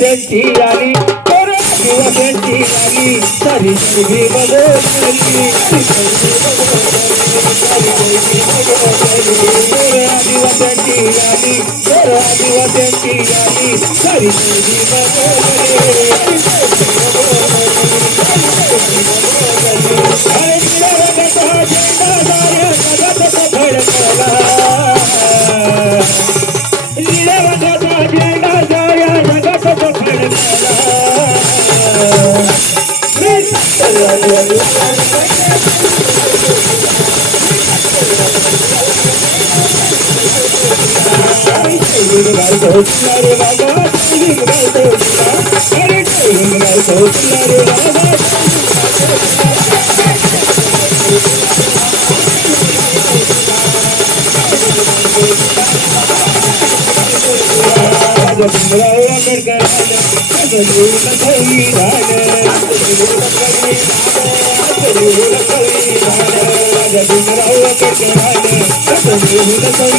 ಶಕ್ತಿ ಆಗಿ ಕೊರಗಿವ ಶಕ್ತಿ ಆಗಿ ಸರಿ ಸರಿ ಮಗೋ ಸರಿ ಕೊರಗಿವ ಶಕ್ತಿ ಆಗಿ ಕೊರಗಿವ ಶಕ್ತಿ ಆಗಿ ಸರಿ ಸರಿ ಮಗೋ ಹರೇ ಗಿಡ ಸಹ ಜಯ ಸಹ ಭಯ रे बाबा रे बाब भीमराव आंबेडकर संविधान भीमराव आंबेडकर संविधान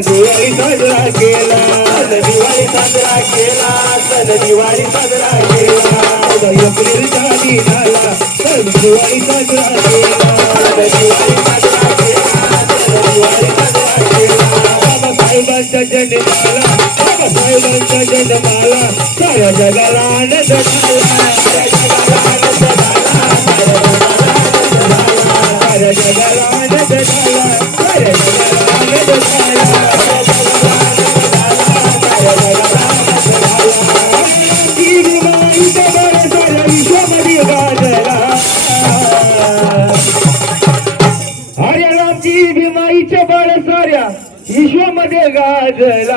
दिवाळी साजरा केला सन दिवाळी साजरा केला सन दिवाळी साजरा केला एप्रिल चाली झाला सन दिवाळी साजरा केला दिवाळी साजरा केला दिवाळी साजरा केला बाबा जन्माला बाबासाहेबांचा जन्माला साऱ्या जगाला आनंद झाला विश्वमध्ये गाजला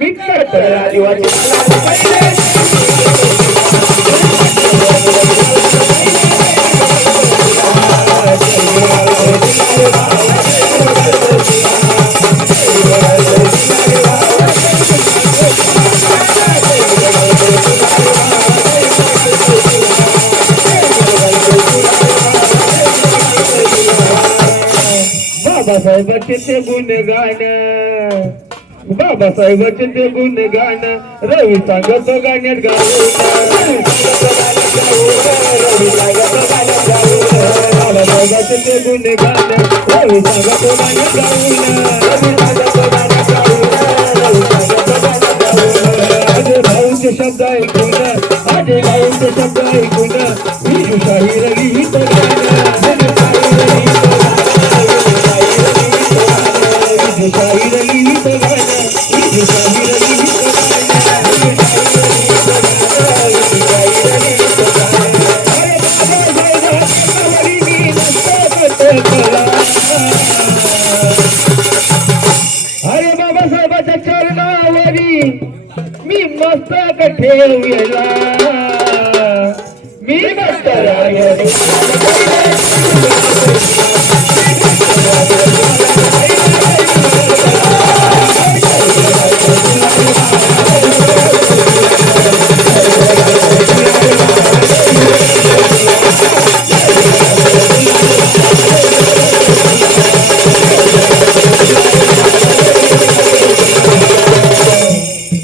मित्र baba sahib chitte gun gaane baba sahib chitte gun gaane ravi sanga to gaane gaane ravi sanga to gaane gaane baba sahib chitte gun gaane ravi sanga to gaane ravi sanga to gaane ravi sanga to gaane aaj bhau ke shabd hai gun aaj bhau ke shabd hai gun vishu मी मस्तक ठेवला मी मस्त